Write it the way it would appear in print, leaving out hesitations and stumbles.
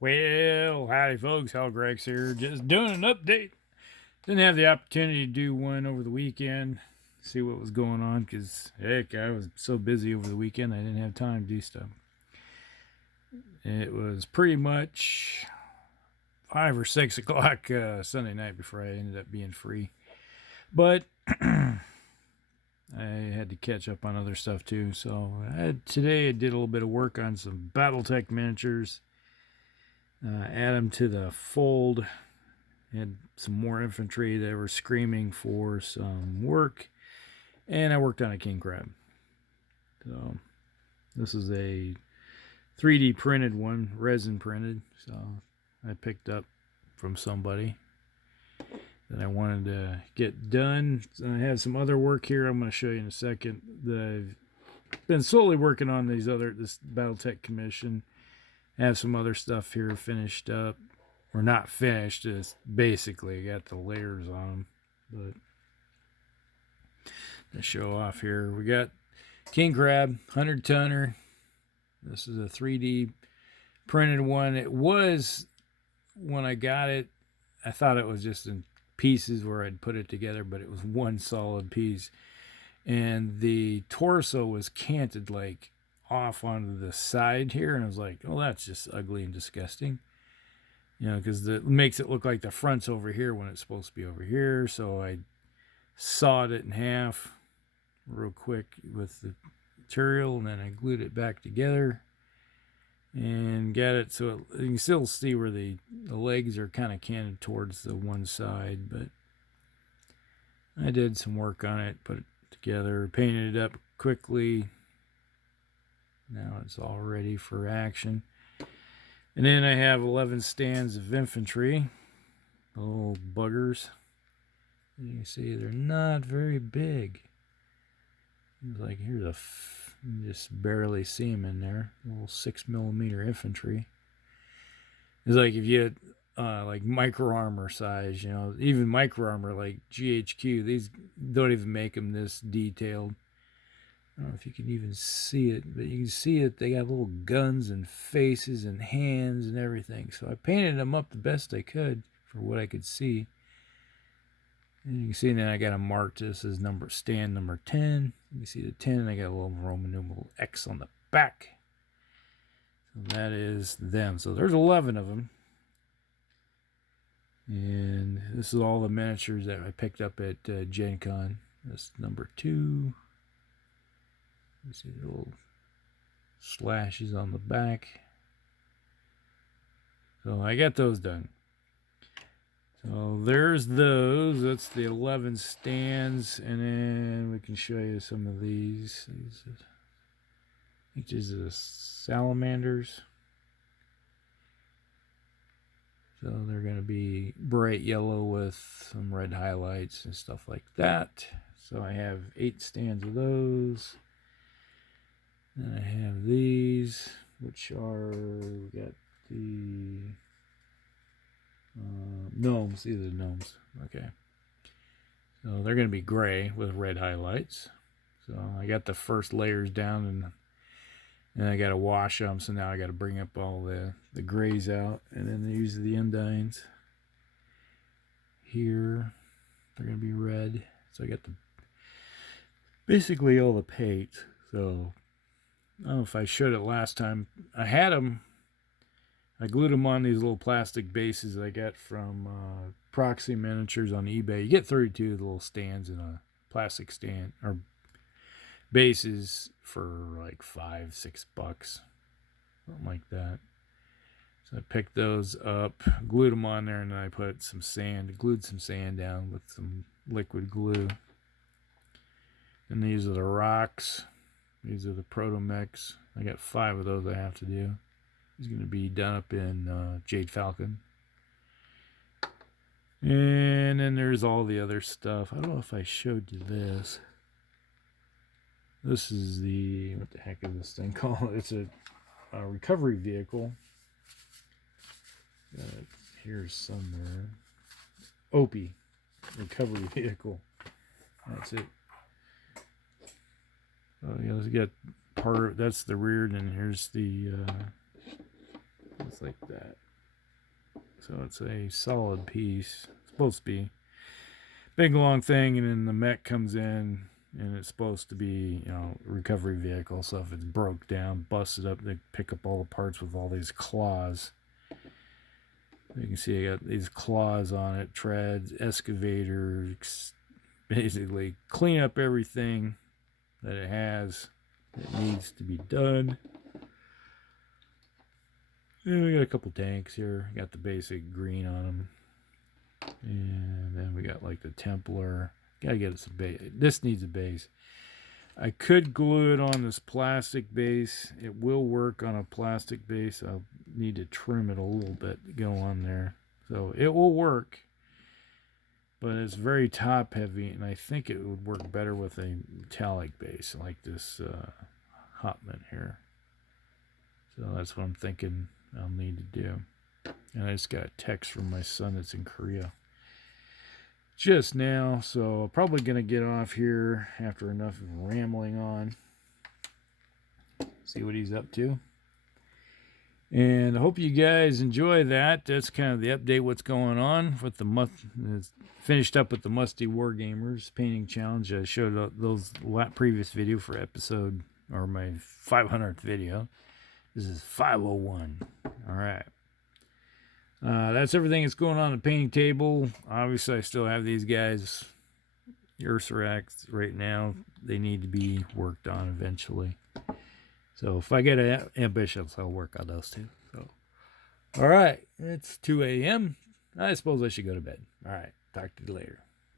Well, howdy folks, Hal Grex here, just doing an update. Didn't have the opportunity to do one over the weekend, see what was going on, because heck, I was so busy over the weekend I didn't have time to do stuff. It was pretty much 5 or 6 o'clock Sunday night before I ended up being free. But I had to catch up on other stuff too. So today I did a little bit of work on some Battletech miniatures. Add them to the fold. Had some more infantry that were screaming for some work. And I worked on a king crab. So this is a 3D printed one, resin printed. So I picked up from somebody that I wanted to get done. I have some other work here I'm going to show you in a second. I've been slowly working on this Battletech commission. I have some other stuff here finished up, or not finished. Just basically got the layers on them. But to show off here, we got king crab, 100-tonner. This is a 3D printed one. It was, when I got it, I thought it was just in pieces where I'd put it together, but it was one solid piece. And the torso was canted like off onto the side here, and I was like, oh, that's just ugly and disgusting, because it makes it look like the front's over here when it's supposed to be over here. So I sawed it in half real quick with the material, and then I glued it back together and got it so you can still see where the legs are kind of canted towards the one side. But I did some work on it, put it together, painted it up quickly. Now it's all ready for action. And then I have 11 stands of infantry, the little buggers. And you can see they're not very big. It's like, here's you just barely see them in there. Little 6mm infantry. It's like if you had like micro armor size, even micro armor like GHQ, these don't even make them this detailed. I don't know if you can even see it, but you can see it. They got little guns and faces and hands and everything. So I painted them up the best I could for what I could see. And you can see now I got them marked. This is stand number 10. You can see the 10, and I got a little Roman numeral X on the back. So that is them. So there's 11 of them. And this is all the miniatures that I picked up at Gen Con. That's number 2. You see the little slashes on the back. So I got those done. So there's those. That's the 11 stands. And then we can show you some of these. I think these are the salamanders. So they're going to be bright yellow with some red highlights and stuff like that. So I have 8 stands of those. And I have these, which are, we got the gnomes. These are the gnomes. Okay. So they're going to be gray with red highlights. So I got the first layers down, and I got to wash them. So now I got to bring up all the grays out. And then these are the endines. Here, they're going to be red. So I got basically all the paint. So I don't know if I showed it last time. I had them. I glued them on these little plastic bases I got from Proxy Miniatures on eBay. You get 32 little stands in a plastic stand, or bases, for like $5-6, something like that. So I picked those up, glued them on there, and then I put some sand, glued some sand down with some liquid glue. And these are the rocks. These are the proto-mechs. I got 5 of those I have to do. He's going to be done up in Jade Falcon. And then there's all the other stuff. I don't know if I showed you this. This is the, what the heck is this thing called? It's a recovery vehicle. Here's somewhere. Opie recovery vehicle. That's it. Oh yeah, let's get part. That's the rear, and here's the. It's like that. So it's a solid piece. It's supposed to be. Big long thing, and then the mech comes in, and it's supposed to be, recovery vehicle. So if it's broke down, busted up, they pick up all the parts with all these claws. You can see I got these claws on it, treads, excavators, basically clean up everything that it has that needs to be done. And we got a couple tanks here. Got the basic green on them. And then we got like the Templar. Gotta get some base. This needs a base. I could glue it on this plastic base. It will work on a plastic base. I'll need to trim it a little bit to go on there. So it will work. But it's very top heavy, and I think it would work better with a metallic base like this Hotman here. So that's what I'm thinking I'll need to do. And I just got a text from my son that's in Korea just now, so I'm probably going to get off here after enough rambling on. See what he's up to. And I hope you guys enjoy that. That's kind of the update what's going on with the finished up with the Musty Wargamers painting challenge. I showed those previous video for episode, or my 500th video. This is 501. All right. That's everything that's going on the painting table. Obviously, I still have these guys, Ursarax, right now. They need to be worked on eventually. So if I get ambitious, I'll work on those too. So, all right, it's 2 a.m. I suppose I should go to bed. All right, talk to you later.